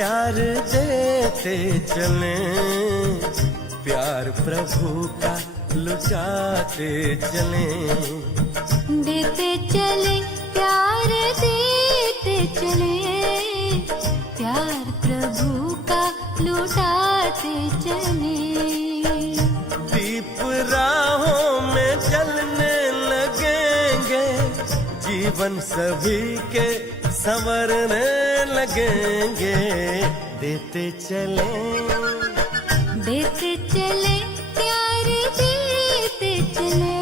प्यार देते चले, प्यार प्रभु का लुटाते चले। देते चले प्यार देते चले, प्यार प्रभु का लुटाते चले। दीप राहों में जलने लगेंगे, जीवन सभी के संवरने लगेंगे। देते चले प्यार देते चले,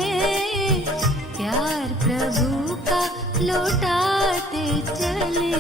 प्यार प्रभु का लौटाते चले।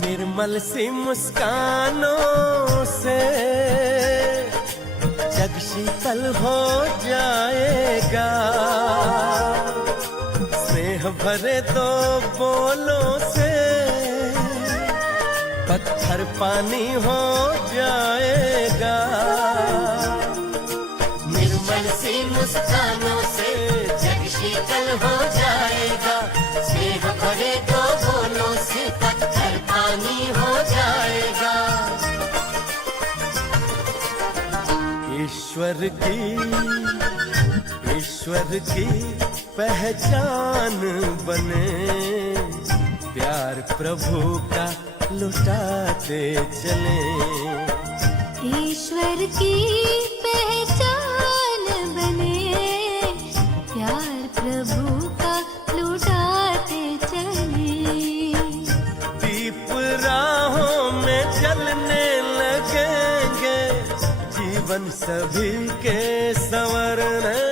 निर्मल सी मुस्कानों से जग शीतल हो जाएगा, स्नेह भरे दो बोलों से पत्थर पानी हो जाएगा। निर्मल सी मुस्कानों से जग शीतल हो जाएगा, स्नेह भरे दो बोलों से पत्थर पानी हो जाएगा। ईश्वर की पहचान बने, प्यार प्रभु का लुटाते चले। ईश्वर की पहचान बने, प्यार प्रभु का लुटाते चले। दीप राहों में जलने लगेंगे, जीवन सभी के संवरने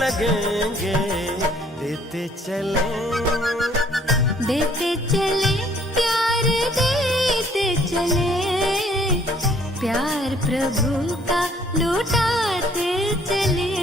लगेंगे। देते चले प्यार देते चले, प्यार प्रभु का लुटाते चले।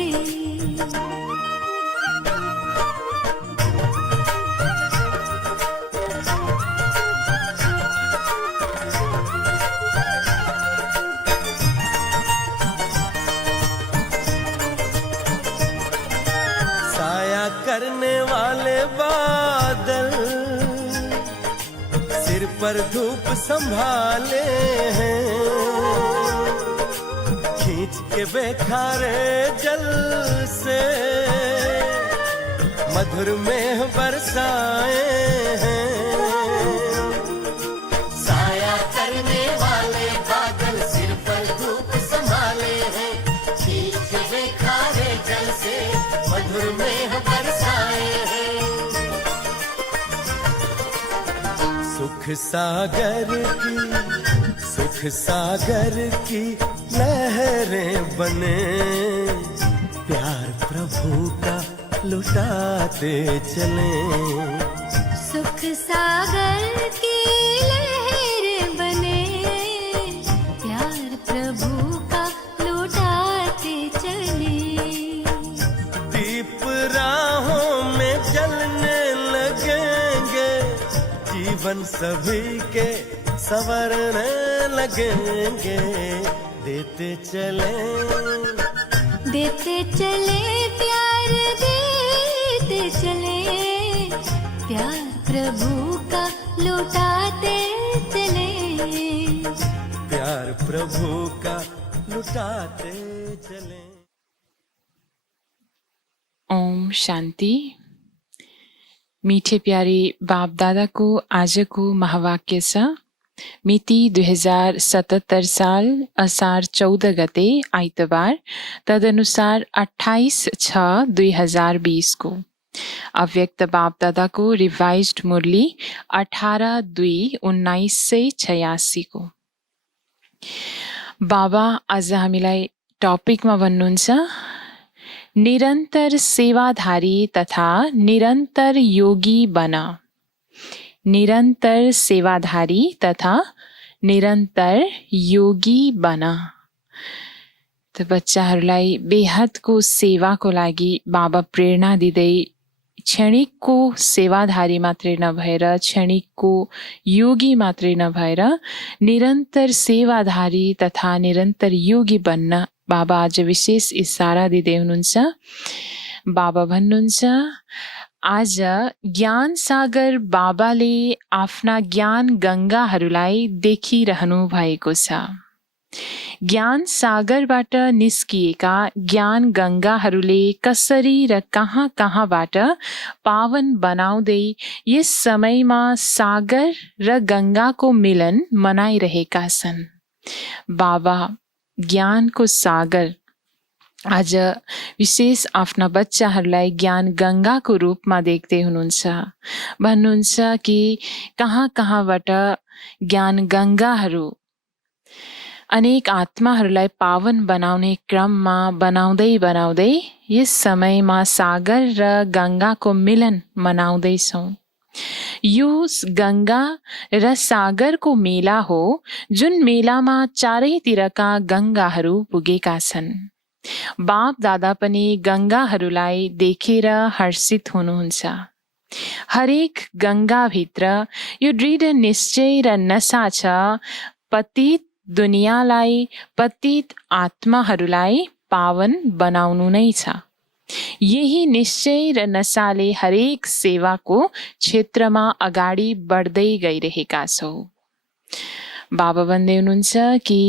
साया करने वाले बादल सिर पर धूप संभाले हैं, खींच के बेखारे जल से मधुर मेह बरसाए हैं। साया करने वाले बादल सिर पर धूप संभाले हैं, खींच के बेखारे जल से मधुर मेह बरसाए हैं। सुख सागर की लहरें बने, प्यार प्रभु का लुटाते चले। सुख सागर की लहरें बने, प्यार प्रभु का लुटाते चले। दीप राहों में जलने लगेंगे, जीवन सभी के संवरने लगेंगे। देते चले प्यार देते चले, प्यार प्रभु का लुटाते चले। प्यार प्रभु का लुटाते चले। ओम शांति। मीठे प्यारे बाप दादा को आजको महावाक्य छ। मिति 2077 साल असार 14 गते आइतबार, तदनुसार 28/6/2020 को। अव्यक्त बाप दादा को रिवाइज्ड मुरली 18/2/1986 को। बाबा आज हामीलाई टपिकमा भन्नुहुन्छ, निरन्तर सेवाधारी तथा निरन्तर योगी बन। निरन्तर सेवाधारी तथा निरन्तर योगी बन। त बच्चाहरूलाई बेहदको सेवाको लागि बाबा प्रेरणा दिँदै क्षणिकको सेवाधारी मात्रै नभएर क्षणिकको योगी मात्रै नभएर निरन्तर सेवाधारी तथा निरन्तर योगी बन्न बाबा आज विशेष इसारा दिँदै हुनुहुन्छ। बाबा भन्नुहुन्छ, आज ज्ञान सागर बाबाले आफ्ना ज्ञान गङ्गाहरूलाई देखिरहनु भएको छ। ज्ञान सागरबाट निस्किएका ज्ञान गङ्गाहरूले कसरी र कहाँ कहाँबाट पावन बनाउँदै यस समयमा सागर र गङ्गाको मिलन मनाइरहेका छन्। बाबा ज्ञानको सागर आज विशेष आफ्ना बच्चाहरूलाई ज्ञान गङ्गाको रूपमा देख्दै हुनुहुन्छ। भन्नुहुन्छ कि कहाँ कहाँबाट ज्ञान गङ्गाहरू अनेक आत्माहरूलाई पावन बनाउने क्रममा बनाउँदै यस समयमा सागर र गङ्गाको मिलन मनाउँदैछौँ। यो गङ्गा र सागरको मेला हो, जुन मेलामा चारैतिरका गङ्गाहरू पुगेका छन्। बाप दादा पनि गङ्गाहरूलाई देखेर हर्षित हुनुहुन्छ। हरेक गङ्गाभित्र यो दृढ निश्चय र नशा छ, पतित दुनियाँलाई, पतित आत्माहरूलाई पावन बनाउनु नै छ। यही निश्चय र नशाले हरेक सेवाको क्षेत्रमा अगाडि बढ्दै गइरहेका छौँ। बाबा भन्दै हुनुहुन्छ कि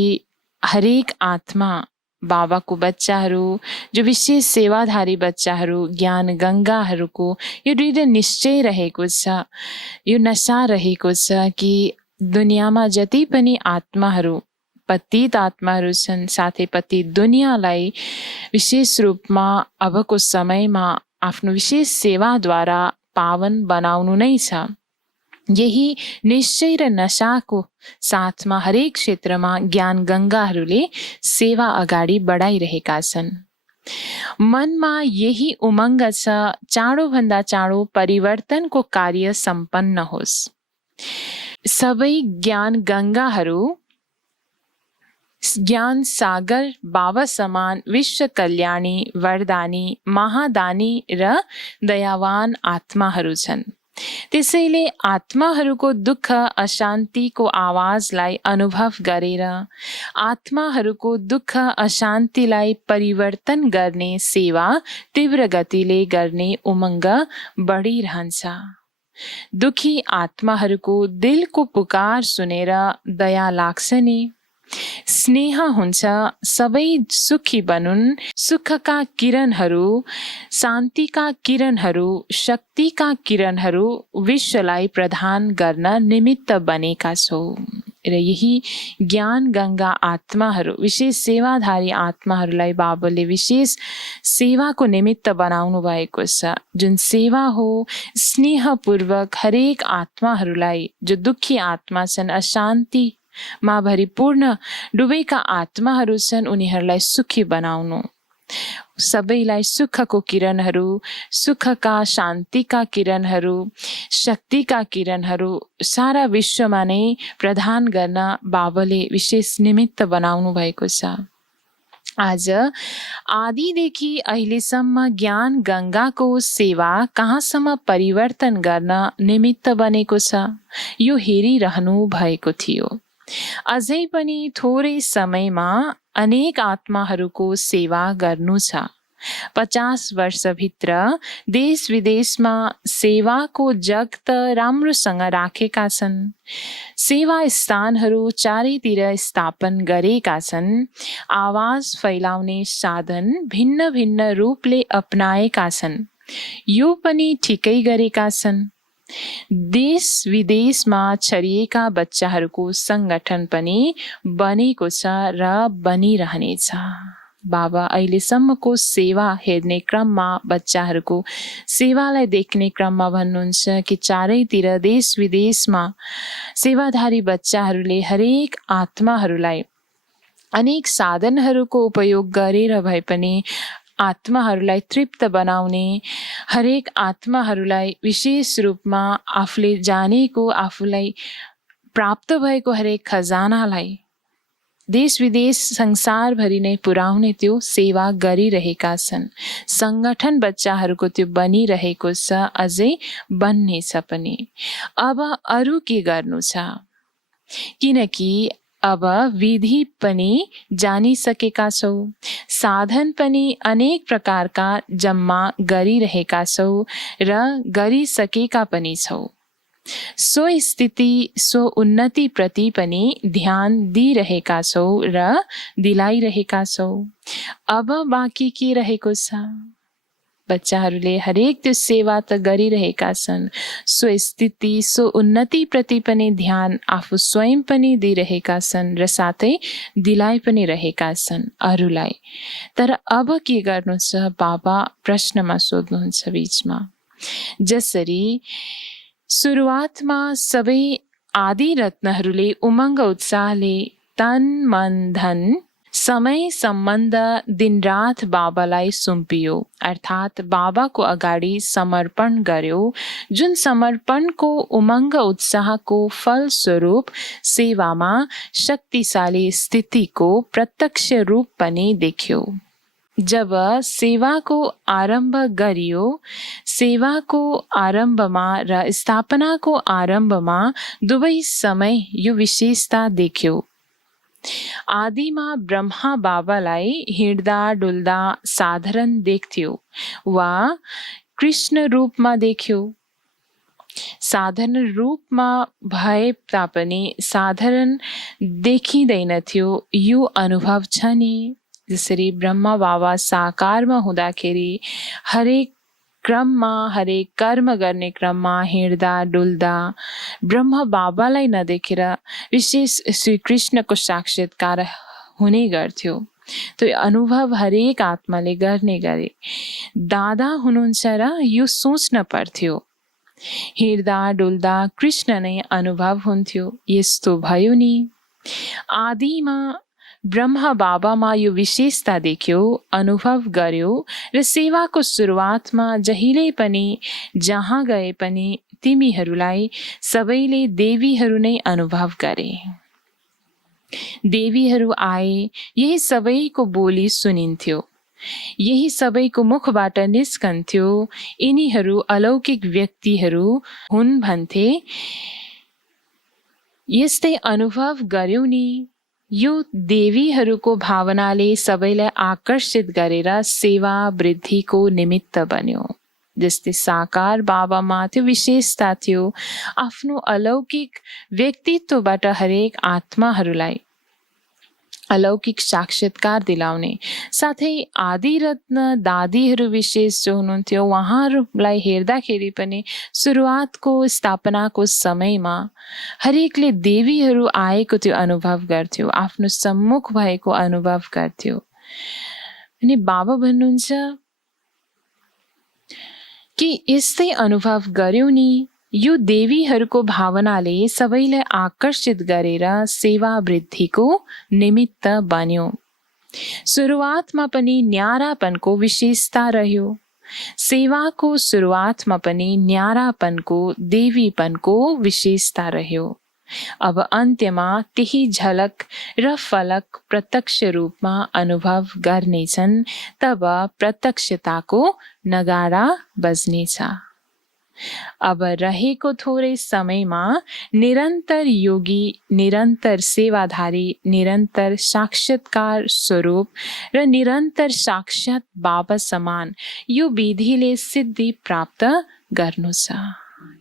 हरेक आत्मा बाबाको बच्चाहरू, जो विशेष सेवाधारी बच्चाहरू, ज्ञान गङ्गाहरूको यो दृढ निश्चय रहेको छ, यो नशा रहेको छ कि दुनियाँमा जति पनि आत्माहरू, पतित आत्माहरू छन्, साथै पतित दुनियाँलाई विशेष रूपमा अबको समयमा आफ्नो विशेष सेवाद्वारा पावन बनाउनु नै छ। यही निश्चय र नशाको साथमा हरेक क्षेत्रमा ज्ञान गङ्गाहरूले सेवा अगाडि बढाइरहेका छन्। मनमा यही उमङ्ग छ, चाँडोभन्दा चाँडो परिवर्तनको कार्य सम्पन्न होस्। सबै ज्ञान गङ्गाहरू ज्ञान सागर बाबा समान विश्व कल्याणी, वरदानी, महादानी र दयावान आत्माहरू छन्। त्यसैले आत्माहरूको दुःख अशान्तिको आवाजलाई अनुभव गरेर आत्माहरूको दुःख अशान्तिलाई परिवर्तन गर्ने सेवा तीव्र गतिले गर्ने उमङ्ग बढिरहन्छ। दुखी आत्माहरूको दिलको पुकार सुनेर दया लाग्छ नि, स्नेह हुन्छ, सबै सुखी बनुन्। सुखका किरणहरू, शान्तिका किरणहरू, शक्तिका किरणहरू विश्वलाई प्रदान गर्न निमित्त बनेका छौँ। र यही ज्ञान गङ्गा आत्माहरू, विशेष सेवाधारी आत्माहरूलाई बाबाले विशेष सेवाको निमित्त बनाउनु भएको छ। जुन सेवा हो स्नेहपूर्वक हरेक आत्माहरूलाई, जो दुखी आत्मा छन्, अशान्ति मा भरिपूर्ण डुबेका आत्माहरू छन्, उनीहरूलाई सुखी बनाउनु। सबैलाई सुखको किरणहरू, सुखका शान्तिका किरणहरू, शक्तिका किरणहरू सारा विश्वमा नै प्रदान गर्न बाबाले विशेष निमित्त बनाउनु भएको छ। आज आदिदेखि अहिलेसम्म ज्ञान गङ्गाको सेवा कहाँसम्म परिवर्तन गर्न निमित्त बनेको छ, यो हेरिरहनु भएको थियो। अझै पनि थोरै समयमा अनेक आत्माहरूको सेवा गर्नु छ। 50 वर्षभित्र देश विदेशमा सेवाको जग त राम्रोसँग राखेका छन्। सेवा स्थानहरू चारैतिर स्थापन गरेका छन्। आवाज फैलाउने साधन भिन्न भिन्न रूपले अपनाएका छन्। यो पनि ठिकै गरेका छन्। देश विदेशमा छरिएका बच्चाहरूको सङ्गठन पनि बनेको छ र बनिरहनेछ। बाबा अहिलेसम्मको सेवा हेर्ने क्रममा, बच्चाहरूको सेवालाई देख्ने क्रममा भन्नुहुन्छ कि चारैतिर देश विदेशमा सेवाधारी बच्चाहरूले हरेक आत्माहरूलाई अनेक साधनहरूको उपयोग गरेर भए पनि आत्माहरूलाई तृप्त बनाउने, हरेक आत्माहरूलाई विशेष रूपमा आफूले जानेको, आफूलाई प्राप्त भएको हरेक खजानालाई देश विदेश संसारभरि नै पुर्याउने त्यो सेवा गरिरहेका छन्। सङ्गठन बच्चाहरूको त्यो बनिरहेको छ, अझै बन्नेछ पनि। अब अरू के गर्नु छ? किनकि अब विधि पनि जानिसकेका छौ, साधन पनि अनेक प्रकारका जम्मा गरिरहेका छौ र गरिसकेका पनि छौ। सो स्थिति सो उन्नति प्रति पनि ध्यान दिइरहेका छौ र दिलाइरहेका छौ। अब बाँकी के रहेको छ? बच्चाहरूले हरेक त्यो सेवा त गरिरहेका छन्, सो स्थिति सो उन्नति प्रति पनि ध्यान आफू स्वयं पनि दिइरहेका छन् र साथै दिलाइ पनि रहेका छन् अरूलाई। तर अब के गर्नु छ? बाबा प्रश्नमा सोध्नुहुन्छ बीचमा। जसरी सुरुवातमा सबै आदि रत्नहरूले उमङ्ग उत्साहले तन मन धन समय सम्बन्ध दिनरात बाबालाई सुम्पियो, अर्थात् बाबाको अगाडि समर्पण गर्यो। जुन समर्पणको उमङ्ग उत्साहको फलस्वरूप सेवामा शक्तिशाली स्थितिको प्रत्यक्ष रूप पनि देख्यो। जब सेवाको आरम्भ गरियो, सेवाको आरम्भमा र स्थापनाको आरम्भमा दुवै समय यो विशेषता देख्यो। आदिमा ब्रह्मा बाबालाई हिँड्दा डुल्दा साधारण देख्थ्यो वा कृष्ण रूपमा देख्यो। साधारण रूपमा भए तापनि साधारण देखिँदैनथ्यो, यो अनुभव छ नि। जसरी ब्रह्मा बाबा साकारमा हुँदाखेरि हरेक क्रममा, हरेक कर्म गर्ने क्रममा हिँड्दा डुल्दा ब्रह्मा बाबालाई नदेखेर विशेष श्री कृष्णको साक्षात्कार हुने गर्थ्यो। त्यो अनुभव हरेक आत्माले गर्ने गरे। दादा हुनुहुन्छ र यो सोच्न पर्थ्यो, हिँड्दा डुल्दा कृष्ण नै अनुभव हुन्थ्यो। यस्तो भयो नि। आदिमा ब्रह्मा बाबामा यो विशेषता देख्यो, अनुभव गर्यो र सेवाको सुरुवातमा जहिले पनि जहाँ गए पनि तिमीहरूलाई सबैले देवीहरू नै अनुभव गरे। देवीहरू आए, यही सबैको बोली सुनिन्थ्यो, यही सबैको मुखबाट निस्कन्थ्यो। यिनीहरू अलौकिक व्यक्तिहरू हुन् भन्थे। यस्तै अनुभव गर्यौ नि। यो देवीहरूको भावनाले सबैलाई आकर्षित गरेर सेवा वृद्धिको निमित्त बन्यो। जस्तै साकार बाबामा त्यो विशेषता थियो, आफ्नो अलौकिक व्यक्तित्वबाट हरेक आत्माहरूलाई अलौकिक साक्षात्कार दिलाउने। साथै आदि रत्न दादीहरू विशेष जो हुनुहुन्थ्यो, उहाँहरूलाई हेर्दाखेरि पनि सुरुवातको स्थापनाको समयमा हरेकले देवीहरू आएको त्यो अनुभव गर्थ्यो, आफ्नो सम्मुख भएको अनुभव गर्थ्यो। अनि बाबा भन्नुहुन्छ कि यस्तै अनुभव गर्यौ नि। यो देवीहरूको भावनाले सबैलाई आकर्षित गरेर सेवा वृद्धिको निमित्त बन्यो। सुरुवातमा पनि न्यारापनको विशेषता रह्यो। सेवाको सुरुवातमा पनि न्यारापनको, देवीपनको विशेषता रह्यो। अब अन्त्यमा त्यही झलक र फलक प्रत्यक्ष रूपमा अनुभव गर्नेछन्। तब प्रत्यक्षताको नगारा बज्नेछ। अब रहेको थोरै समयमा निरन्तर योगी, निरन्तर सेवाधारी, निरन्तर साक्षात्कार स्वरूप र निरन्तर साक्षात बाबा समान यो विधिले सिद्धि प्राप्त गर्नु छ।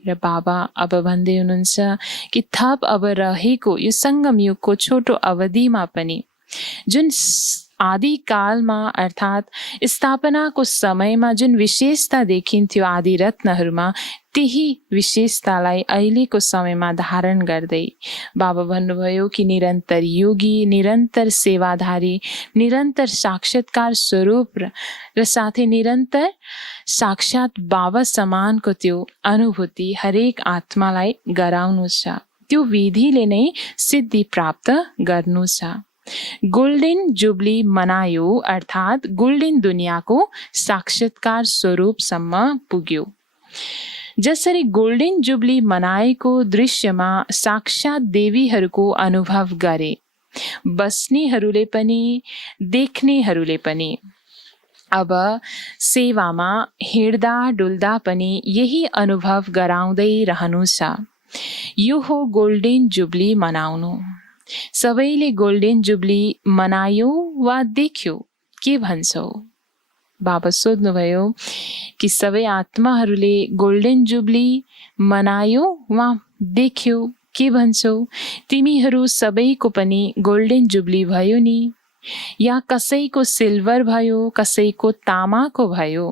र बाबा अब भन्दै हुनुहुन्छ कि थप अब रहेको यो सङ्गम युगको छोटो अवधिमा पनि जुन आदिकालमा अर्थात् स्थापनाको समयमा जुन विशेषता देखिन्थ्यो आदि रत्नहरूमा, त्यही विशेषतालाई अहिलेको समयमा धारण गर्दै बाबा भन्नुभयो कि निरन्तर योगी, निरन्तर सेवाधारी, निरन्तर साक्षात्कार स्वरूप र साथै निरन्तर साक्षात बाबा समानको त्यो अनुभूति हरेक आत्मालाई गराउनु छ। त्यो विधिले नै सिद्धि प्राप्त गर्नु छ। गोल्डन जुबली मनायो, अर्थात् गोल्डन दुनियाँको साक्षात्कार स्वरूपसम्म पुग्यो। जसरी गोल्डन जुबली मनाएको दृश्यमा साक्षात देवीहरूको अनुभव गरे, बस्नेहरूले पनि देख्नेहरूले पनि। अब सेवामा हिँड्दा डुल्दा पनि यही अनुभव गराउँदै रहनु छ। यो हो गोल्डन जुब्ली मनाउनु। सबैले गोल्डन जुब्ली मनायो वा देख्यो, के भन्छौ? बाबा सोध्नुभयो कि सबै आत्माहरूले गोल्डन जुब्ली मनायो वा देख्यो, के भन्छौ? तिमीहरू सबैको पनि गोल्डन जुब्ली भयो नि, या कसैको सिल्भर भयो, कसैको तामाको भयो,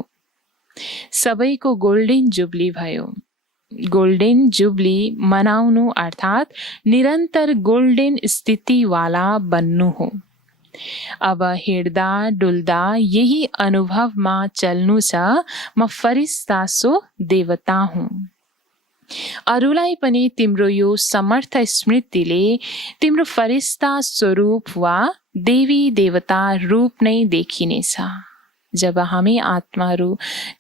सबैको गोल्डन जुब्ली भयो। गोल्डन जुब्ली मनाउनु अर्थात् निरन्तर गोल्डन स्थितिवाला बन्नु हो। अब हिँड्दा डुल्दा यही अनुभवमा चल्नु छ, म फरिस्ता सो देवता हुँ। अरूलाई पनि तिम्रो यो समर्थ स्मृतिले तिम्रो फरिस्ता स्वरूप वा देवी देवता रूप नै देखिनेछ। जब हामी आत्माहरू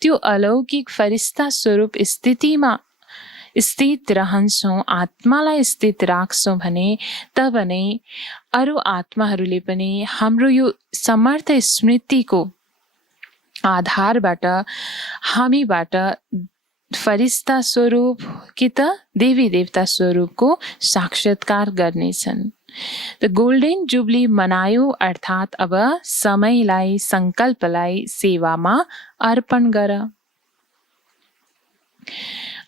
त्यो अलौकिक फरिस्ता स्वरूप स्थितिमा स्थित रहन्छौँ, आत्मालाई स्थित राख्छौँ भने तब नै अरू आत्माहरूले पनि हाम्रो यो समर्थ स्मृतिको आधारबाट हामीबाट फरिस्ता स्वरूप कि त देवी देवता स्वरूपको साक्षात्कार गर्नेछन्। त गोल्डन जुब्ली मनायो अर्थात् अब समयलाई, सङ्कल्पलाई सेवामा अर्पण गर।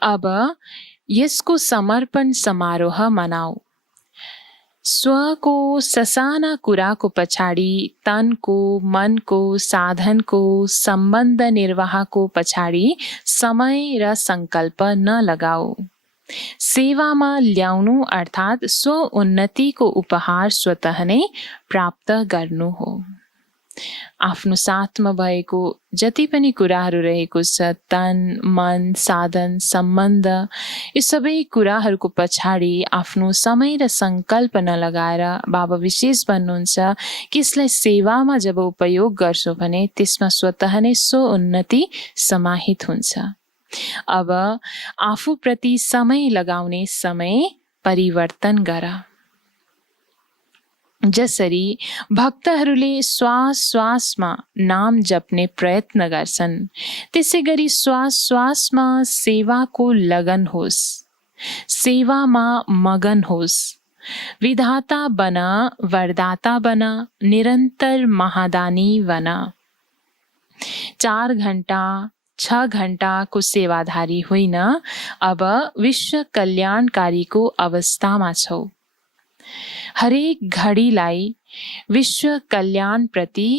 अब यसको समर्पण समारोह मनाऊ। स्वको ससाना कुराको पछाडि, तनको, मनको, साधनको, सम्बन्ध निर्वाहको पछाडि समय र सङ्कल्प नलगाऊ। सेवामा ल्याउनु अर्थात् स्व उन्नतिको उपहार स्वतः नै प्राप्त गर्नु हो। आफ्नो साथमा भएको जति पनि कुराहरू रहेको छ, तन, मन, साधन, सम्बन्ध, यो सबै कुराहरूको पछाडि आफ्नो समय र सङ्कल्प नलगाएर बाबा विशेष भन्नुहुन्छ कि यसलाई सेवामा जब उपयोग गर्छौ भने त्यसमा स्वतः नै स्व उन्नति समाहित हुन्छ। अब आफूप्रति समय लगाउने समय परिवर्तन गर। जसरी भक्तहरूले श्वास श्वासमा नाम जप्ने प्रयत्न गर्छन्, त्यसै गरी श्वास श्वासमा सेवाको लगन होस्, सेवामा मगन होस्। विधाता बन, वरदाता बन, निरन्तर महादानी बन। 4 घण्टा 6 घण्टाको सेवाधारी होइन, अब विश्व कल्याणकारीको अवस्थामा छौ। हरेक घडीलाई विश्व कल्याण प्रति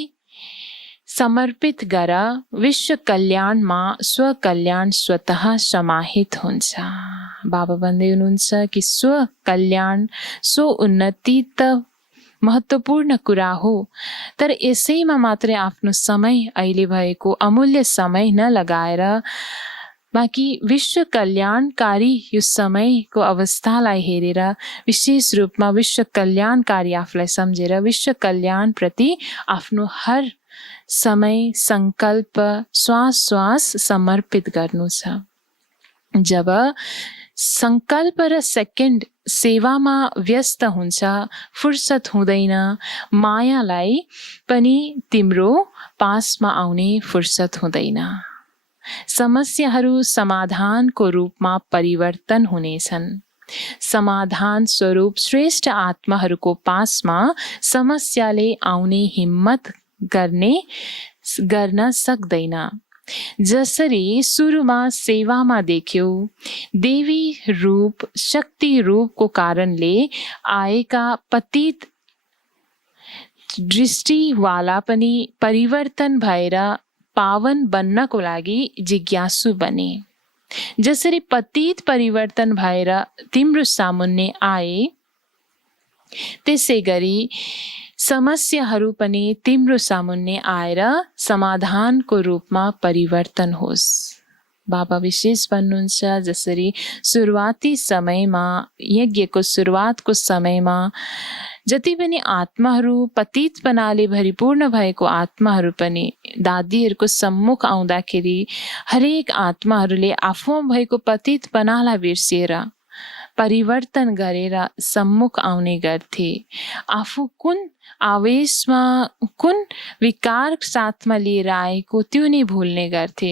समर्पित गर। विश्व कल्याणमा स्व कल्याण स्वतः समाहित हुन्छ। बाबा भन्दै हुनुहुन्छ कि स्व कल्याण, स्व उन्नति त महत्त्वपूर्ण कुरा हो, तर यसैमा मात्रै आफ्नो समय, अहिले भएको अमूल्य समय नलगाएर बाँकी विश्व कल्याणकारी यो समयको अवस्थालाई हेरेर विशेष रूपमा विश्व कल्याणकारी आफूलाई सम्झेर विश्व कल्याण प्रति आफ्नो हर समय, सङ्कल्प, श्वास श्वास समर्पित गर्नु छ। जब सङ्कल्प र सेकेन्ड सेवामा व्यस्त हुन्छ, फुर्सद हुँदैन, मायालाई पनि तिम्रो पासमा आउने फुर्सद हुँदैन। समस्याहरू समाधानको रूपमा परिवर्तन हुनेछन्। समाधान स्वरूप श्रेष्ठ आत्माहरूको पासमा समस्याले आउने हिम्मत गर्न सक्दैन। जसरी सुरुमा सेवामा देख्यौ, देवी रूप, शक्ति रूपको कारणले आएका पतित दृष्टिवाला पनि परिवर्तन भएर पावन बन्नको लागि जिज्ञासु बने। जसरी पतित परिवर्तन भएर तिम्रो सामुन्ने आए, त्यसै गरी समस्याहरू पनि तिम्रो सामुन्ने आएर समाधानको रूपमा परिवर्तन होस्। बाबा विशेष भन्नुहुन्छ जसरी सुरुवाती समयमा, यज्ञको सुरुवातको समयमा जति पनि आत्माहरू पतितपनाले भरिपूर्ण भएको आत्माहरू पनि दादीहरूको सम्मुख आउँदाखेरि हरेक आत्माहरूले आफूमा भएको पतितपनालाई बिर्सिएर परिवर्तन गरेर सम्मुख आउने गर्थे। आफू कुन आवेशमा कुन विकार साथमा लिएर आएको त्यो नै भुल्ने गर्थे।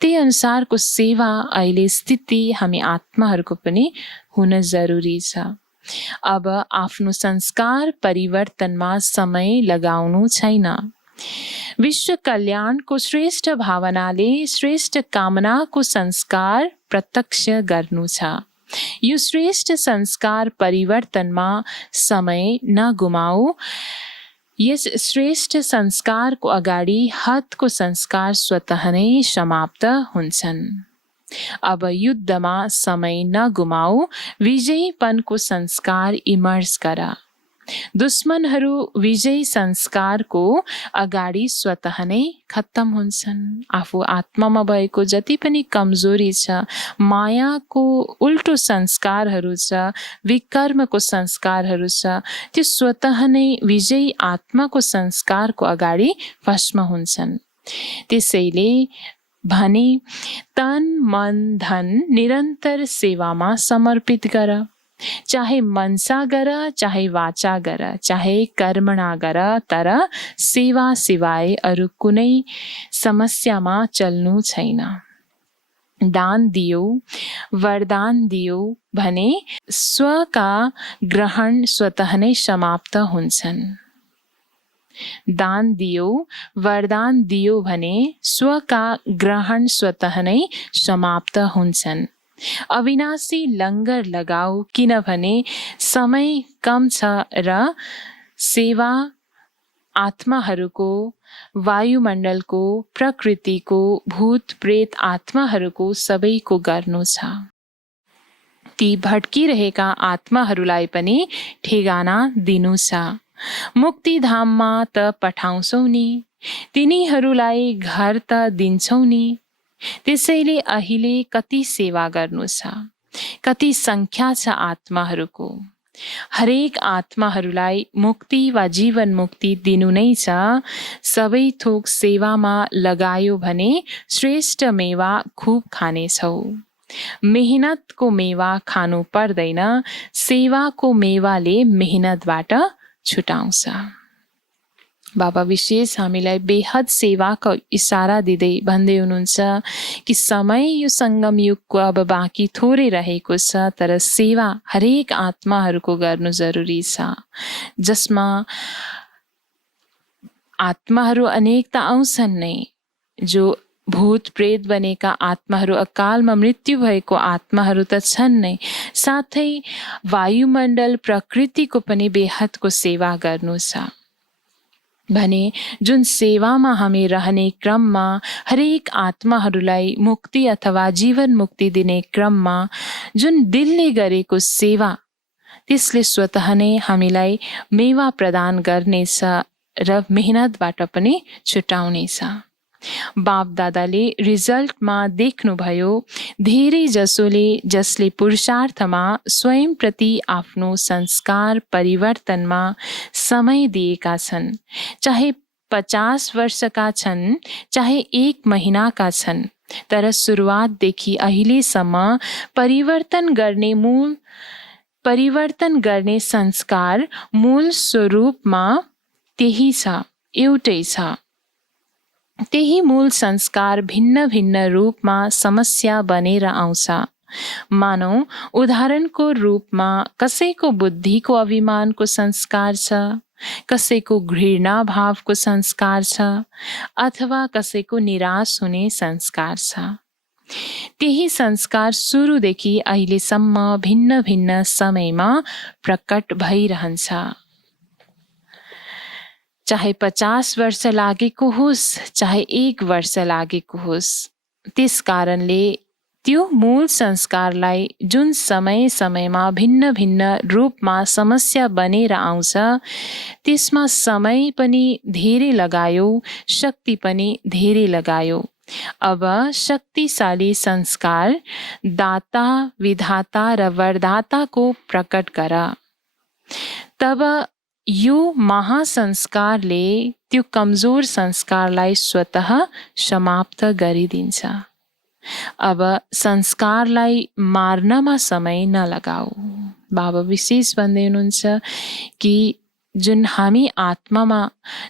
त्यही अनुसारको सेवा अहिले स्थिति हामी आत्माहरूको पनि हुन जरुरी छ। अब आफ्नो संस्कार परिवर्तनमा समय लगाउनु छैन। विश्व कल्याणको श्रेष्ठ भावनाले श्रेष्ठ कामनाको संस्कार प्रत्यक्ष गर्नु छ। यो श्रेष्ठ संस्कार परिवर्तनमा समय नगुमाऊ। यस श्रेष्ठ संस्कारको अगाडि हदको संस्कार स्वतः नै समाप्त हुन्छन्। अब युद्धमा समय नगुमाऊ, विजयीपनको संस्कार इमर्स गर। दुश्मनहरू विजयी संस्कारको अगाडि स्वतः नै खत्तम हुन्छन्। आफू आत्मामा भएको जति पनि कमजोरी छ, मायाको उल्टो संस्कारहरू छ, विकर्मको संस्कारहरू छ, त्यो स्वतः नै विजयी आत्माको संस्कारको अगाडि भस्म हुन्छन्। त्यसैले भने तन मन धन निरन्तर सेवामा समर्पित गर। चाहे मनसा गर, चाहे वाचा गर, चाहे कर्मणा गर, तर सेवा सिवाय अरू कुनै समस्यामा चल्नु छैन। दान दियो, वरदान दियो भने स्वका ग्रहण स्वतः नै समाप्त हुन्छन्। दान दियो, वरदान दियो भने स्वका ग्रहण स्वतः नै समाप्त हुन्छन्। अविनाशी लङ्गर लगाऊ, किनभने समय कम छ र सेवा आत्माहरूको, वायुमण्डलको, प्रकृतिको, भूत प्रेत आत्माहरूको सबैको गर्नु छ। ती भट्किरहेका आत्माहरूलाई पनि ठेगाना दिनु छ। मुक्तिधाममा त पठाउँछौ नि, तिनीहरूलाई घर त दिन्छौ नि। त्यसैले अहिले कति सेवा गर्नु छ, कति संख्या छ आत्माहरूको। हरेक आत्माहरूलाई मुक्ति वा जीवन मुक्ति दिनु नै छ। सबै थोक सेवामा लगायो भने श्रेष्ठ मेवा खुब खानेछौ। मेहनतको मेवा खानु पर्दैन, सेवाको मेवाले मेहनतबाट छुटाउँछ। बाबा विशेष हामीलाई बेहद सेवाको इशारा दिँदै भन्दै हुनुहुन्छ कि समय यो सङ्गम युगको अब बाँकी थोरै रहेको छ, तर सेवा हरेक आत्माहरूको गर्नु जरुरी छ। जसमा आत्माहरू अनेक त आउँछन् नै, जो भूत प्रेत बनेका आत्माहरू, अकालमा मृत्यु भएको आत्माहरू त छन् नै, साथै वायुमण्डल प्रकृतिको पनि बेहदको सेवा गर्नु छ। भने जुन सेवामा हामी रहने क्रममा हरेक आत्माहरूलाई मुक्ति अथवा जीवन मुक्ति दिने क्रममा जुन दिलले गरेको सेवा, त्यसले स्वतः नै हामीलाई मेवा प्रदान गर्नेछ र मेहनतबाट पनि छुटाउनेछ। बाप दादाले रिजल्टमा देख्नुभयो, धेरै जसोले जसले पुरुषार्थमा स्वयंप्रति आफ्नो संस्कार परिवर्तनमा समय दिएका छन्, चाहे 50 वर्षका छन्, चाहे 1 महिनाका छन्, तर सुरुवातदेखि अहिलेसम्म परिवर्तन गर्ने संस्कार मूल स्वरूपमा त्यही छ, एउटै छ। त्यही मूल संस्कार भिन्न भिन्न रूपमा समस्या बनेर आउँछ। मानौ उदाहरणको रूपमा कसैको बुद्धिको अभिमानको संस्कार छ, कसैको घृणा भावको संस्कार छ, अथवा कसैको निराश हुने संस्कार छ। त्यही संस्कार सुरुदेखि अहिलेसम्म भिन्न भिन्न समयमा प्रकट भइरहन्छ। चाहे 50 वर्ष लागेको होस्, चाहे 1 वर्ष लागेको होस्, त्यस कारणले त्यो मूल संस्कारलाई जुन समय समयमा भिन्न भिन्न रूपमा समस्या बनेर आउँछ, त्यसमा समय पनि धेरै लगायो, शक्ति पनि धेरै लगायो। अब शक्तिशाली संस्कार दाता, विधाता र वरदाताको प्रकट गर। तब यो महासंस्कारले त्यो कमजोर संस्कारलाई स्वतः समाप्त गरिदिन्छ। अब संस्कारलाई मार्नमा समय नलगाऊ। बाबा विशेष भन्दै हुनुहुन्छ कि जुन हामी आत्मामा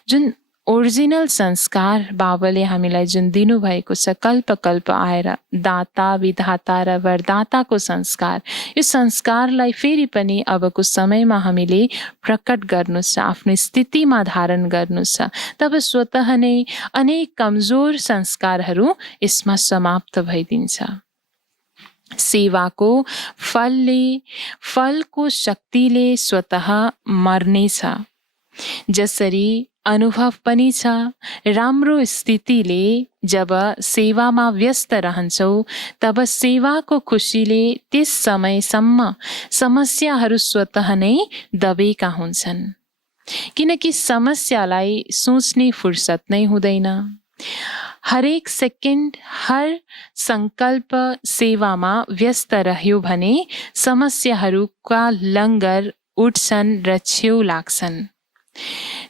जुन ओरिजिनल संस्कार बाबाले हामीलाई जुन दिनुभएको छ कल्प कल्प आएर, दाता विधाता र वरदाताको संस्कार, यो संस्कारलाई फेरि पनि अबको समयमा हामीले प्रकट गर्नु छ, आफ्नो स्थितिमा धारण गर्नु छ। तब स्वतः नै अनेक कमजोर संस्कारहरू यसमा समाप्त भइदिन्छ। सेवाको फलको शक्तिले स्वतः मर्नेछ। जसरी अनुभव पनि छ, राम्रो स्थितिले जब सेवामा व्यस्त रहन्छौ तब सेवाको खुसीले त्यस समयसम्म समस्याहरू स्वतः नै दबेका हुन्छन्, किनकि समस्यालाई सोच्ने फुर्सद नै हुँदैन। हरेक सेकेन्ड, हर संकल्प सेवामा व्यस्त रह्यो भने समस्याहरूका लङ्गर उठ्छन् र छेउ लाग्छन्।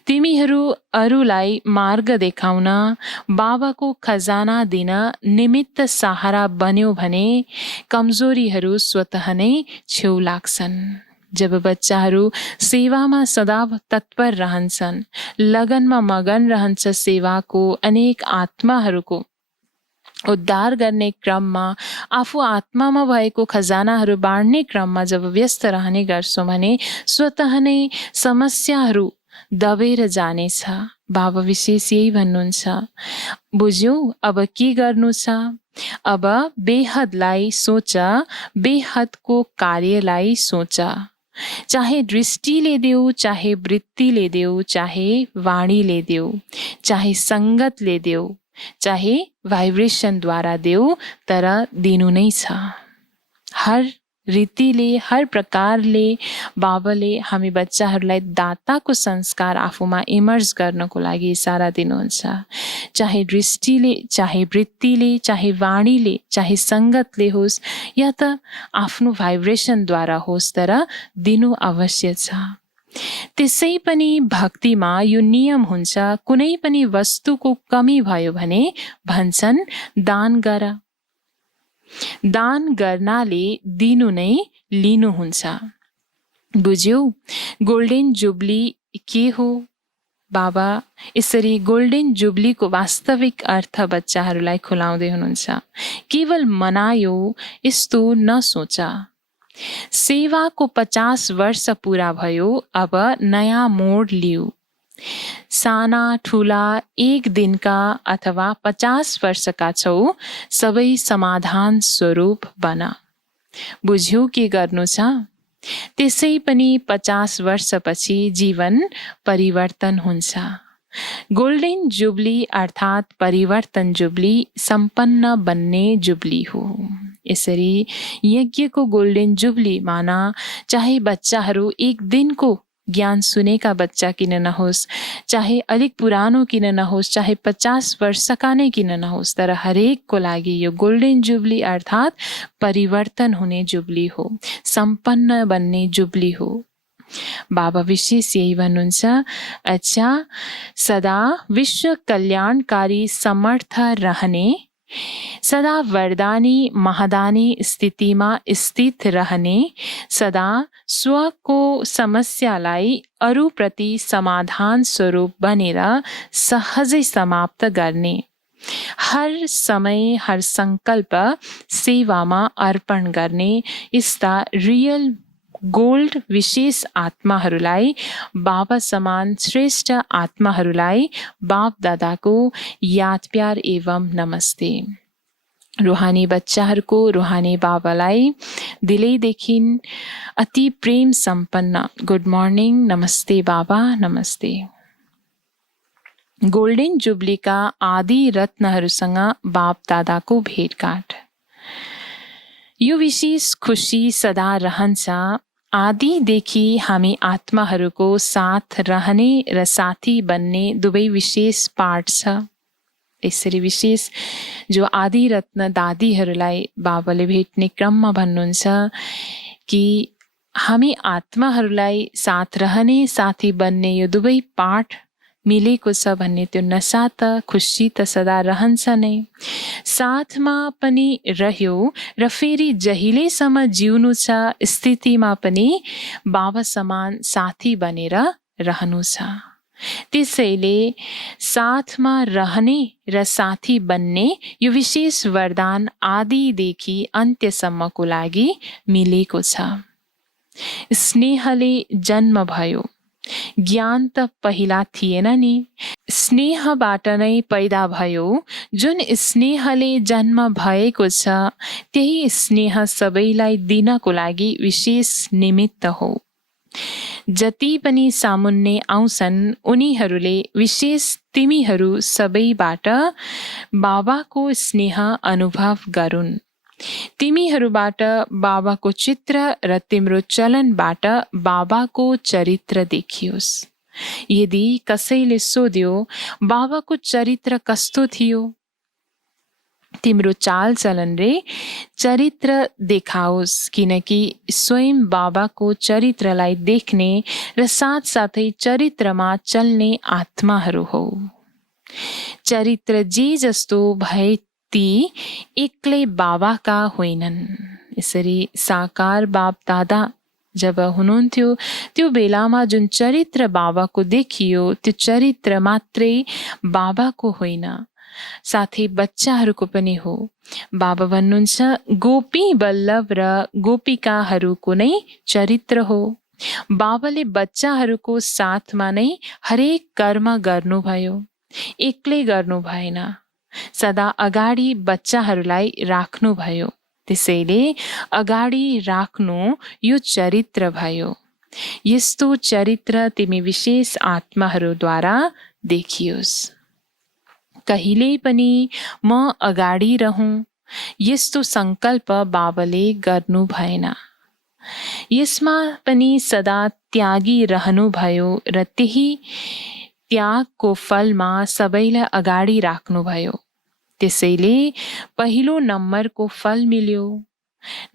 तिमीहरू अरूलाई मार्ग देखाउन, बाबाको खजाना दिन निमित्त सहारा बन्यो भने कमजोरीहरू स्वतः नै छेउ लाग्छन्। जब बच्चाहरू सेवामा सदा तत्पर रहन्छन्, लगनमा मगन रहन्छ सेवाको अनेक आत्माहरूको उद्धार गर्ने क्रममा, आफू आत्मामा भएको खजानाहरू बाँड्ने क्रममा जब व्यस्त रहने गर्छौँ भने स्वतः नै समस्याहरू दबेर जानेछ। बाबा विशेष यही भन्नुहुन्छ, बुझ्यौ अब के गर्नु छ? अब बेहदलाई सोच, बेहदको कार्यलाई सोच। चाहे दृष्टिले देऊ, चाहे वृत्तिले देऊ, चाहे वाणीले देऊ, चाहे सङ्गतले देऊ, चाहे भाइब्रेसनद्वारा देऊ, तर दिनु नै छ। हर रीतिले, हर प्रकारले बाबाले हामी बच्चाहरूलाई दाताको संस्कार आफूमा इमर्ज गर्नको लागि इसारा दिनुहुन्छ। चाहे दृष्टिले, चाहे वृत्तिले, चाहे वाणीले, चाहे सङ्गतले होस् या त आफ्नो भाइब्रेसनद्वारा होस्, तर दिनु अवश्य छ। त्यसै पनि भक्तिमा यो नियम हुन्छ, कुनै पनि वस्तुको कमी भयो भने भन्छन् दान गर। दान गर्नाले दिनु नै लिनु हुन्छ। बुझ्यौ? गोल्डन जुबली के हो? बाबा यसरी गोल्डन जुबलीको वास्तविक अर्थ बच्चाहरूलाई खुलाउँदै हुनुहुन्छ। केवल मनायो यस्तो नसोच। सेवाको 50 वर्ष पुरा भयो, अब नयाँ मोड लिऊ। साना ठुला 1 दिनका अथवा 50 वर्षका छौ, सबै समाधान स्वरूप बन। बुझ्यौ के गर्नु छ? त्यसै पनि 50 वर्षपछि जीवन परिवर्तन हुन्छ। गोल्डन जुबली अर्थात् परिवर्तन जुबली सम्पन्न बन्ने जुबली हो। यसरी यज्ञको गोल्डन जुबली माना, चाहे बच्चाहरू 1 दिनको ज्ञान सुनेका बच्चा किन नहोस्, चाहे अलिक पुरानो किन नहोस्, चाहे 50 वर्षका नै किन नहोस्, तर हरेकको लागि यो गोल्डन जुबली अर्थात् परिवर्तन हुने जुबली हो, सम्पन्न बन्ने जुबली हो। बाबा विशेष यही भन्नुहुन्छ, अच्छा सदा विश्व कल्याणकारी समर्थ रहने, सदा वरदानी महादानी स्थितिमा स्थित रहने, सदा स्वको समस्यालाई अरूप्रति समाधान स्वरूप बनेर सहजै समाप्त गर्ने, हर समय हर संकल्प सेवामा अर्पण गर्ने यस्ता रियल गोल्ड विशेष आत्माहरूलाई, बाबा समान श्रेष्ठ आत्माहरूलाई बाप दादाको याद प्यार एवं नमस्ते। रुहानी बच्चाहरूको रुहानी बाबालाई दिलैदेखि अति प्रेम सम्पन्न गुड मर्निङ, नमस्ते बाबा, नमस्ते। गोल्डन जुबलीका आदि रत्नहरूसँग बाप दादाको भेटघाट। यो विशेष खुसी सदा रहन्छ। आदिदेखि हामी आत्माहरूको साथ रहने र साथी बन्ने दुवै विशेष पाठ छ। यसरी विशेष जो आदि रत्न दादीहरूलाई बाबाले भेट्ने क्रममा भन्नुहुन्छ कि हामी आत्माहरूलाई साथ रहने साथी बन्ने यो दुवै पाठ मिलेको छ भन्ने त्यो नशा त खुसी त सदा रहन्छ नै। साथमा पनि रह्यो र फेरि जहिलेसम्म जिउनु छ स्थितिमा पनि बाबा समान साथी बनेर रहनु छ। त्यसैले साथमा रहने र साथी बन्ने यो विशेष वरदान आदिदेखि अन्त्यसम्मको लागि मिलेको छ। स्नेहले जन्म भयो, ज्ञान त पहिला थिएन नि, स्नेहबाट नै पैदा भयो। जुन स्नेहले जन्म भएको छ त्यही स्नेह सबैलाई दिनको लागि विशेष निमित्त हो। जति पनि सामुन्ने आउँछन् उनीहरूले विशेष तिमीहरू सबैबाट बाबाको स्नेह अनुभव गरून्। तिमीहरूबाट बाबाको चित्र र तिम्रो चलनबाट बाबाको चरित्र देखियोस्। यदि कसैले सोध्यो बाबाको चरित्र कस्तो थियो, तिम्रो चाल चलनले चरित्र देखाओस्, किनकि स्वयं बाबाको चरित्रलाई देख्ने र साथसाथै चरित्रमा चल्ने आत्माहरू हो। चरित्र जे जस्तो भए ती एक्लै बाबाका होइनन्। यसरी साकार बाप दादा जब हुनुहुन्थ्यो त्यो बेलामा जुन चरित्र बाबाको देखियो त्यो चरित्र मात्रै बाबाको होइन, साथै बच्चाहरूको पनि हो। बाबा भन्नुहुन्छ गोपी वल्लभ र गोपिकाहरूको नै चरित्र हो। बाबाले बच्चाहरूको साथमा नै हरेक कर्म गर्नुभयो, एक्लै गर्नु भएन, सदा अगाडि बच्चाहरूलाई राख्नुभयो। त्यसैले अगाडि राख्नु यो चरित्र भयो। यस्तो चरित्र तिमी विशेष आत्माहरूद्वारा देखियोस्। कहिल्यै पनि म अगाडि रहूं यस्तो सङ्कल्प बाबाले गर्नु भएन। यसमा पनि सदा त्यागी रहनुभयो र त्यही त्यागको फलमा सबैलाई अगाडि राख्नुभयो। त्यसैले पहिलो नम्बरको फल मिल्यो।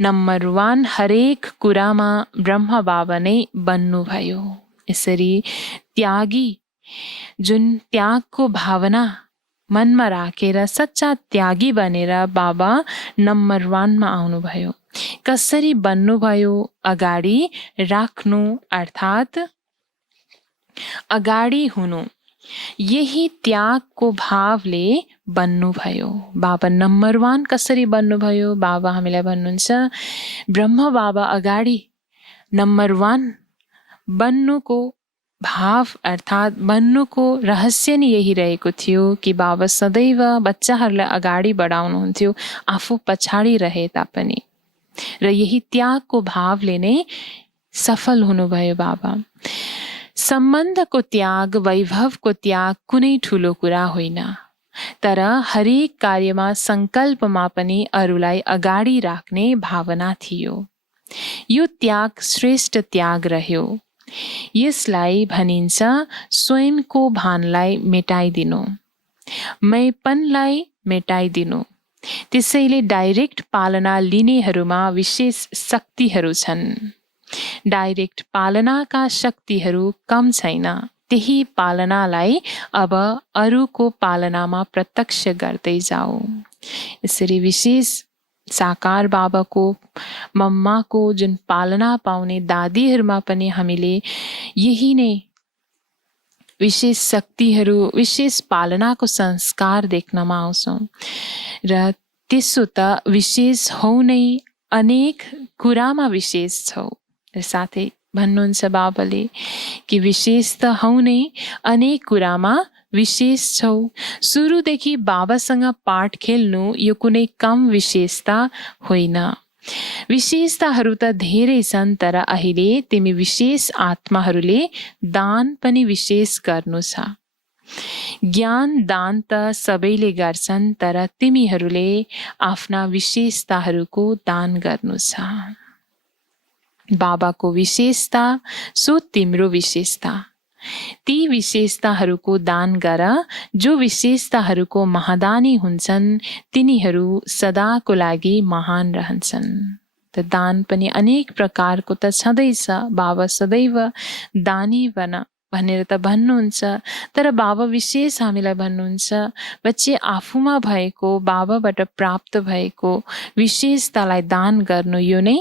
नम्बर 1 हरेक कुरामा ब्रह्म बाबा नै बन्नुभयो। यसरी त्यागी जुन त्यागको भावना मनमा राखेर सच्चा त्यागी बनेर बाबा नम्बर 1 मा आउनुभयो। कसरी बन्नुभयो? अगाडि राख्नु अर्थात् अगाडि हुनु, यही त्यागको भावले बन्नुभयो। बाबा नम्बर 1 कसरी बन्नुभयो? बाबा हामीलाई भन्नुहुन्छ ब्रह्म बाबा अगाडि नम्बर 1 बन्नुको भाव अर्थात् बन्नुको रहस्य नै यही रहेको थियो कि बाबा सदैव बच्चाहरूलाई अगाडि बढाउनुहुन्थ्यो, आफू पछाडि रहे तापनि, र यही त्यागको भावले नै सफल हुनुभयो बाबा। सम्बन्धको त्याग, वैभवको त्याग कुनै ठुलो कुरा होइन, तर हरेक कार्यमा सङ्कल्पमा पनि अरूलाई अगाडि राख्ने भावना थियो। यो त्याग श्रेष्ठ त्याग रह्यो। यसलाई भनिन्छ स्वयंको भानलाई मेटाइदिनु, मैपनलाई मेटाइदिनु। त्यसैले डाइरेक्ट पालना लिनेहरूमा विशेष शक्तिहरू छन्। डाइरेक्ट पालनाका शक्तिहरू कम छैन, त्यही पालनालाई अब अरूको पालनामा प्रत्यक्ष गर्दै जाऊ। यसरी विशेष साकार बाबाको मम्माको जुन पालना पाउने दादीहरूमा पनि हामीले यही नै विशेष शक्तिहरू, विशेष पालनाको संस्कार देख्नमा आउँछौँ। र त्यसो त विशेष हौ नै, अनेक कुरामा विशेष छौ। र साथै भन्नुहुन्छ बाबाले कि विशेष त हौ नै, अनेक कुरामा विशेष छौ। सुरुदेखि बाबासँग पाठ खेल्नु यो कुनै कम विशेषता होइन। विशेषताहरू त धेरै छन्, तर अहिले तिमी विशेष आत्माहरूले दान पनि विशेष गर्नु छ। ज्ञान दान त सबैले गर्छन्, तर तिमीहरूले आफ्ना विशेषताहरूको दान गर्नु छ। बाबाको विशेषता सो तिम्रो विशेषता। ती विशेषताहरूको दान गर। जो विशेषताहरूको महादानी हुन्छन् तिनीहरू सदाको लागि महान रहन्छन्। त दान पनि अनेक प्रकारको त छँदैछ। बाबा सदैव दानी बन, भनेर त भन्नुहुन्छ, तर बाबा विशेष हामीलाई भन्नुहुन्छ, बच्चे आफूमा भएको बाबाबाट प्राप्त भएको विशेषतालाई दान गर्नु यो नै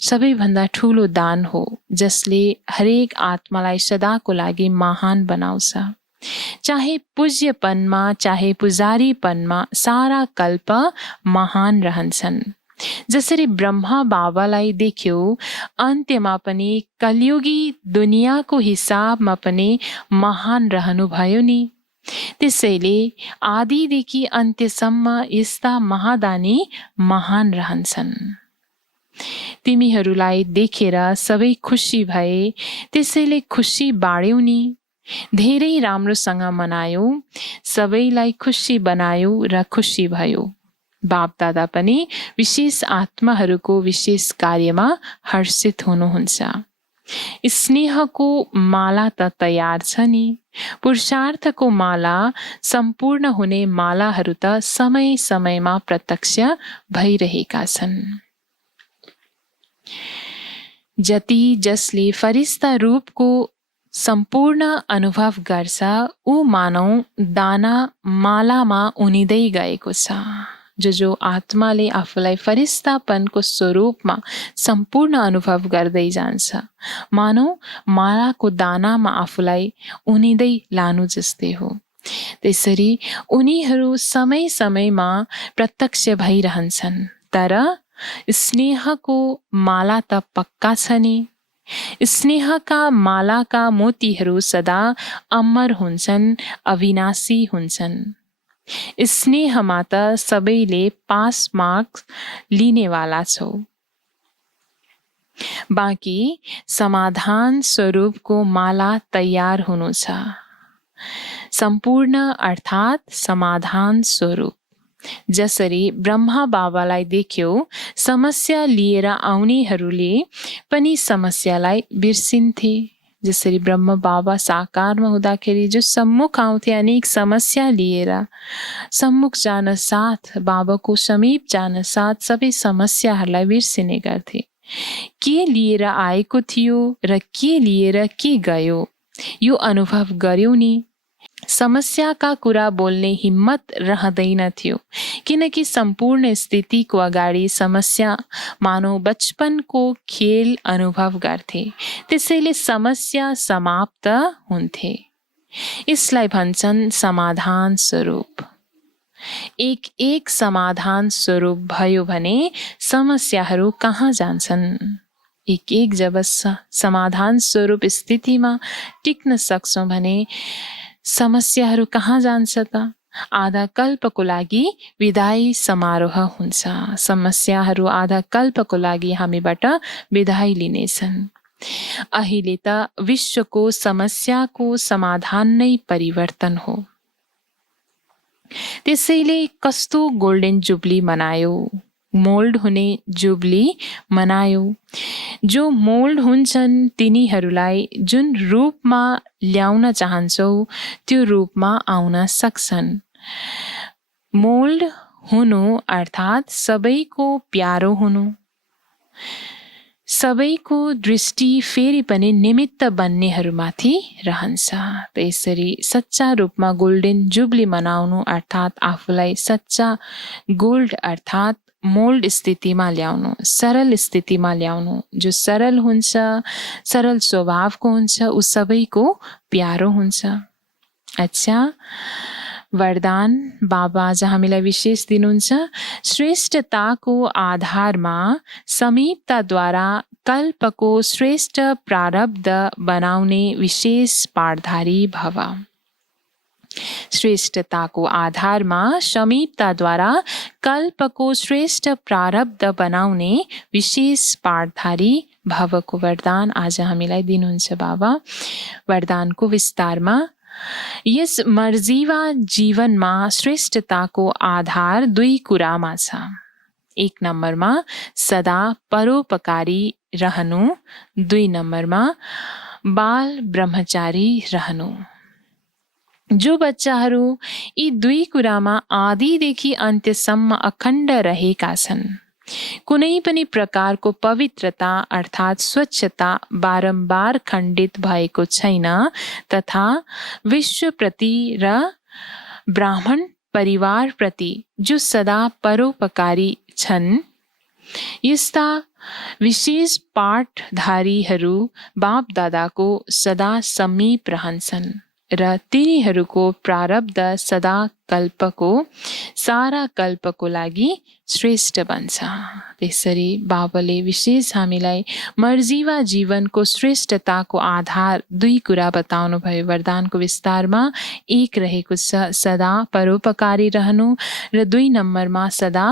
सबैभन्दा ठुलो दान हो, जसले हरेक आत्मालाई सदाको लागि महान बनाउँछ। चाहे पूज्यपनमा चाहे पुजारीपनमा सारा कल्प महान रहन्छन्। जसरी ब्रह्मा बाबालाई देख्यो, अन्त्यमा पनि कलियुगी दुनियाँको हिसाबमा पनि महान रहनुभयो नि। त्यसैले आदिदेखि अन्त्यसम्म यस्ता महादानी महान रहन्छन्। तिमीहरूलाई देखेर सबै खुसी भए, त्यसैले खुसी बाँड्यौ नि। धेरै राम्रोसँग मनायो, सबैलाई खुसी बनायो र खुसी भयो। बाप दादा पनि विशेष आत्माहरूको विशेष कार्यमा हर्षित हुनुहुन्छ। स्नेहको माला त तयार छ नि, पुरुषार्थको माला सम्पूर्ण हुने मालाहरू त समय समयमा प्रत्यक्ष भइरहेका छन्। जति जसले फरिस्ता रूपको सम्पूर्ण अनुभव गर्छ, ऊ मानौ दाना मालामा उनिँदै गएको छ। जो आत्माले आफूलाई फरिस्तापनको स्वरूपमा सम्पूर्ण अनुभव गर्दै जान्छ, मानौ मालाको दानामा आफूलाई उनिँदै लानु जस्तै हो। त्यसरी उनीहरू समय समयमा प्रत्यक्ष भइरहन्छन्, तर स्नेहको माला त पक्का छ नि। स्नेहका मालाका मोतीहरू सदा अमर हुन्छन्, अविनाशी हुन्छन्। स्नेहमा त सबैले पास मार्क्स लिनेवाला छौ। बाँकी समाधान स्वरूपको माला तयार हुनु छ। सम्पूर्ण अर्थात् समाधान स्वरूप। जसरी ब्रह्मा बाबालाई देख्यो, समस्या लिएर आउनेहरूले पनि समस्यालाई बिर्सिन्थे। जसरी ब्रह्म बाबा साकारमा हुँदाखेरि जो सम्मुख आउँथे अनेक समस्या लिएर, सम्मुख जान साथ बाबाको समीप जान साथ सबै समस्याहरूलाई बिर्सिने गर्थे। के लिएर आएको थियो र के लिएर के गयो, यो अनुभव गर्यौ नि। समस्याका कुरा बोल्ने हिम्मत रहँदैन थियो, किनकि सम्पूर्ण स्थितिको अगाडि समस्या मानव बचपनको खेल अनुभव गर्थे। त्यसैले समस्या समाप्त हुन्थे। यसलाई भन्छन् समाधान स्वरूप। एक एक समाधान स्वरूप भयो भने समस्याहरू कहाँ जान्छन्? एक एक जब समाधान स्वरूप स्थितिमा टिक्न सक्छौँ भने समस्याहरू कहाँ जान्छ त? आधा कल्पको लागि विदाई समारोह हुन्छ। समस्याहरू आधा कल्पको लागि हामीबाट विदाई लिनेछन्। अहिले त विश्वको समस्याको समाधान नै परिवर्तन हो। त्यसैले कस्तो गोल्डन जुबली मनायो, मोल्ड हुने जुबली मनायो। जो मोल्ड हुन्छन् तिनीहरूलाई जुन रूपमा ल्याउन चाहन्छौ त्यो रूपमा आउन सक्छन्। मोल्ड हुनु अर्थात् सबैको प्यारो हुनु। सबैको दृष्टि फेरि पनि निमित्त बन्नेहरूमाथि रहन्छ। त्यसरी सच्चा रूपमा गोल्डन जुबली मनाउनु अर्थात् आफूलाई सच्चा गोल्ड अर्थात् मोल्ड स्थितिमा ल्याउनु, सरल स्थितिमा ल्याउनु। जो सरल हुन्छ, सरल स्वभावको हुन्छ, ऊ सबैको प्यारो हुन्छ। अच्छा, वरदान बाबा आज हामीलाई विशेष दिनुहुन्छ। श्रेष्ठताको आधारमा समीपताद्वारा कल्पको श्रेष्ठ प्रारब्ध बनाउने विशेष पाठधारी भव। श्रेष्ठताको आधारमा समीपताद्वारा कल्पको श्रेष्ठ प्रारब्ध बनाउने विशेष पाठधारी भवको वरदान आज हामीलाई दिनुहुन्छ बाबा। वरदानको विस्तारमा यस मर्जीवा जीवनमा श्रेष्ठताको आधार दुई कुरामा छ। एक नम्बरमा सदा परोपकारी रहनु, दुई नम्बरमा बाल ब्रह्मचारी रहनु। जो बच्चाहरू यी दुई कुरामा आदिदेखि अन्त्यसम्म अखण्ड रहेका छन्, कुनै पनि प्रकारको पवित्रता अर्थात् स्वच्छता बारम्बार खण्डित भएको छैन तथा विश्वप्रति र ब्राह्मण परिवारप्रति जो सदा परोपकारी छन् यस्ता विशेष पाठधारीहरू बाप दादाको सदा समीप रहन्छन् र तिनीहरूको प्रारब्ध सदा कल्पको सारा कल्पको लागि श्रेष्ठ बन्छ। त्यसरी बाबाले विशेष हामीलाई मर्जीवा जीवनको श्रेष्ठताको आधार दुई कुरा बताउनु भयो। वरदानको विस्तारमा एक रहेको छ सदा परोपकारी रहनु र 2 नम्बरमा सदा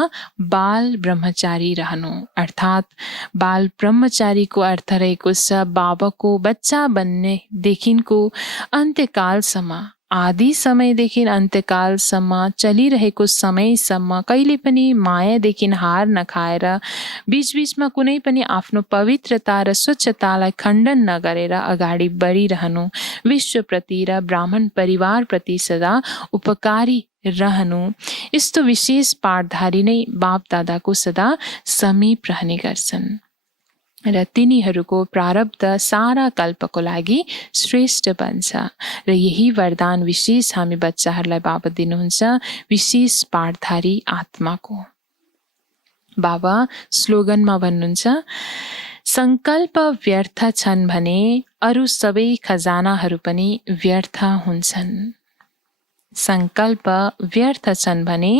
बाल ब्रह्मचारी रहनु। अर्थात् बाल ब्रह्मचारीको अर्थ रहेको छ बाबाको बच्चा बन्ने देखिनको अन्त्यकालसम्म आदि समयदेखि अन्त्यकालसम्म चलिरहेको समयसम्म कहिले पनि मायादेखि हार नखाएर बीचबीचमा कुनै पनि आफ्नो पवित्रता र स्वच्छतालाई खण्डन नगरेर अगाडि बढिरहनु, विश्वप्रति र ब्राह्मण परिवारप्रति सदा उपकारी रहनु। यस्तो विशेष पाठधारी नै बाप दादाको सदा समीप रहने गर्छन् र तिनीहरूको प्रारब्ध सारा कल्पको लागि श्रेष्ठ बन्छ र यही वरदान विशेष हामी बच्चाहरूलाई बाबा दिनुहुन्छ विशेष पाठधारी आत्माको। बाबा स्लोगनमा भन्नुहुन्छ संकल्प व्यर्थ छन् भने अरू सबै खजानाहरू पनि व्यर्थ हुन्छन्। संकल्प व्यर्थ छन् भने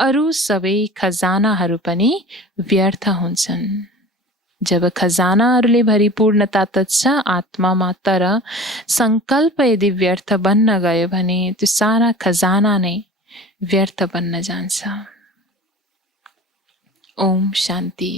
अरू सबै खजानाहरू पनि व्यर्थ हुन्छन्। जब खजानाहरूले भरिपूर्णता त छ आत्मामा तर संकल्प यदि व्यर्थ बन्न गयो भने त्यो सारा खजाना नै व्यर्थ बन्न जान्छ। ओम शान्ति।